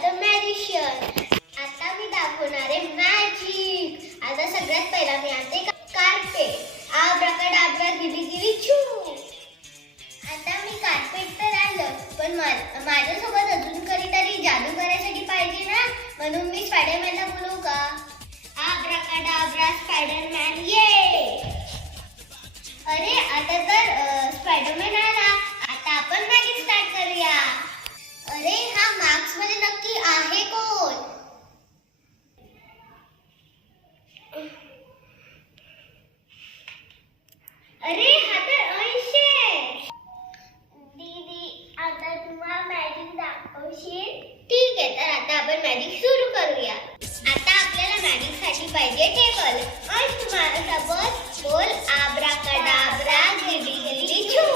The magician. आता मी दाखवणार आहे मॅजिक. आता सगळ्यात पहिला मी आणते कार्पेट. आब्राकाडाब्रा गिली गिली छू. आता मी कार्पेट तर आलं, पण माझ्यासोबत अजून कधीतरी जादू करायसाठी पाहिजे ना, म्हणून मी स्पायडरमॅनला बोलवू का? आब्राकाडाब्रा स्पायडरमॅन ये. अरे आता तर स्पायडरमॅन आला. आता आपण मॅजिक स्टार्ट करूया. अरे हा मार्क्स मध्ये नक्की आहे कोण? अरे हा तर अंश आहे. दीदी आता तुम्हाला मॅजिक दाखवशील? ठीक आहे, तर आता आपण मॅजिक सुरू करूया. आता आपल्याला मॅजिक साठी पाहिजे टेबल. अंश तुम्हाला सोबत बोल आब्राकाडाब्रा गिली गिली छू.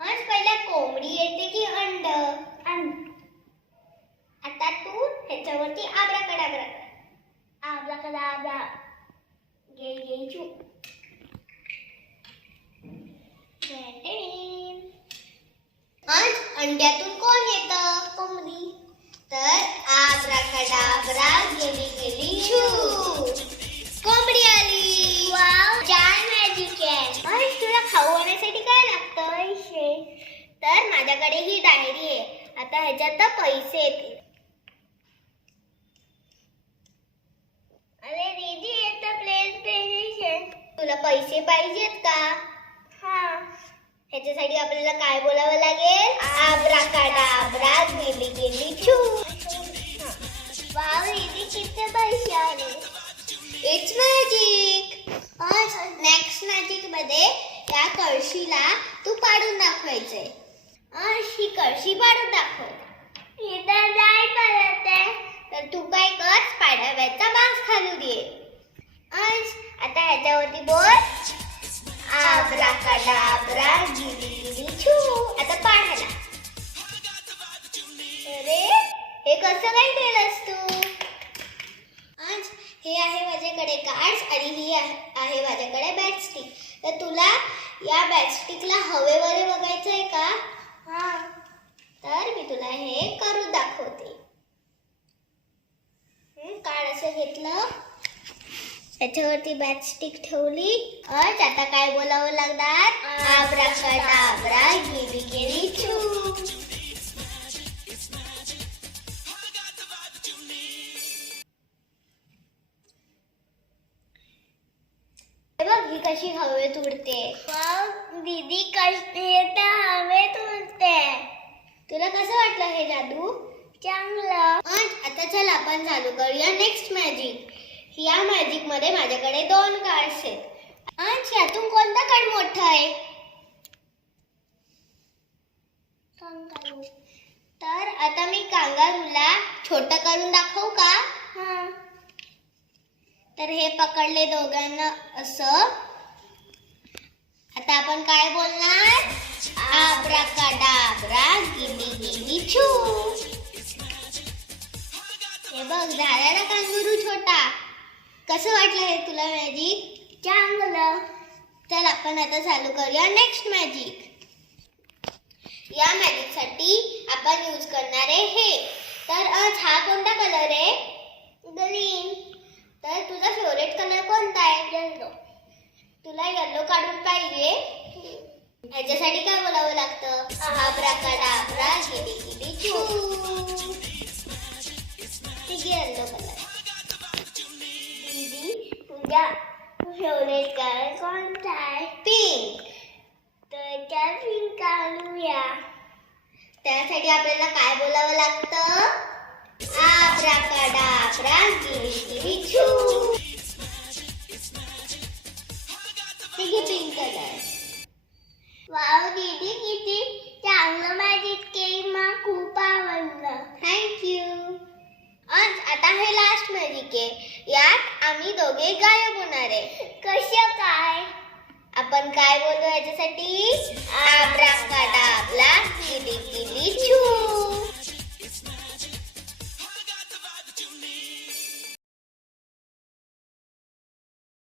अंश पहिला कोंबडी येते की अंड? आता तू ह्याच्यावरती आब्राकाडाब्रा आब्राकाडाब्रा गिली गिली छू. अंश अंड्यातून कोण येतं? कोंबडी. तर आब्राकाडाब्रा गिली गिली छू. कोंबडी आली. वाव, छान मॅजिक आहे. अंश तुला खाऊ आणण्यासाठी काय लागतं? पैसे. तर माझ्याकडे ही डायरी आहे. आता ह्याच्यात पैसे येतील. अरे दीदी येतं प्लेन. तुला पैसे पाहिजेत का? हा. ह्याच्यासाठी आपल्याला काय बोलावं लागेल? आब्राकाडाब्रा गिली गिली छू. वाव दीदी किती पैसे आले. It's magic. नेक्स्ट मॅजिक मध्ये त्या कळशीला तू पाडून दाखवायचंय. ही कळशी पाडून दाखव. इथं नाही पडत आहे. तर तू काय कर, स्पायडरमॅनचा मास्क घालू दे. आता ह्याच्यावरती बोल आब्राकाडाब्रा गिली गिली छू. आता पाडायला. अरे हे कसं काय केलंस तू? हे आहे माझ्याकडे कार्ड्स आणि ही आहे माझ्याकडे बॅटस्टिक. तर तुला या बॅटस्टिकला हवेमध्ये बघायचं आहे का? हा. तर मी तुला हे करून दाखवते. कार्ड असं घेतलं, त्याच्यावरती बॅटस्टिक ठेवली. आता काय बोलावं लागणार? आब्राकाडाब्रा गिली गिली छू. बघ ही कशी हवेत उडते. दीदी कशी हवेत उडते. तुला कसं वाटलं हे जादू? चांगलं. आता चल आपण चालू करूया नेक्स्ट मॅजिक. या मॅजिक मध्ये माझ्याकडे 2 कार्ड्स आहेत. यातून कोणता कार्ड मोठा आहे? कांगारू. तर आता मी कांगारूला छोटं करून दाखवू का? हा. तर हे पकडले दोघांना असं. आता आपण काय बोलणार? आब्राकाडाब्रा गिली गिली छू. हे बघ झाला ना कांगारू छोटा. कसं वाटलं हे तुला मॅजिक? चांगलं. चल आपण आता चालू करूया नेक्स्ट मॅजिक. या मॅजिक साठी आपण यूज करणार आहे हे. तर हा कोणता कलर आहे? ग्रीन. तर तुझा फेवरेट कलर कोणता आहे? येलो. तुला येलो काढून पाहिजे. ह्याच्यासाठी काय बोलावं लागतं? आब्राकाडाब्रा गिली गिली छू. ठीक आहे, येलो कलर. दीदी तुझा फेवरेट कलर कोणता आहे? पिंक. तर त्या पिंक काढूया. त्यासाठी आपल्याला काय बोलावं लागतं? आब्राकाडाब्रा गिली गिली छू. ठीक आहे, पिंक कलर. वाव दीदी किती चांगलं मॅजिक केली. मला खूप आवडलं. थँक्यू. आता हे लास्ट मॅजिक आहे. यात आम्ही दोघे गायब होणार आहे. कसं काय? आपण काय बोलतो याच्यासाठी? आब्राकाडाब्रा गिली गिली छू.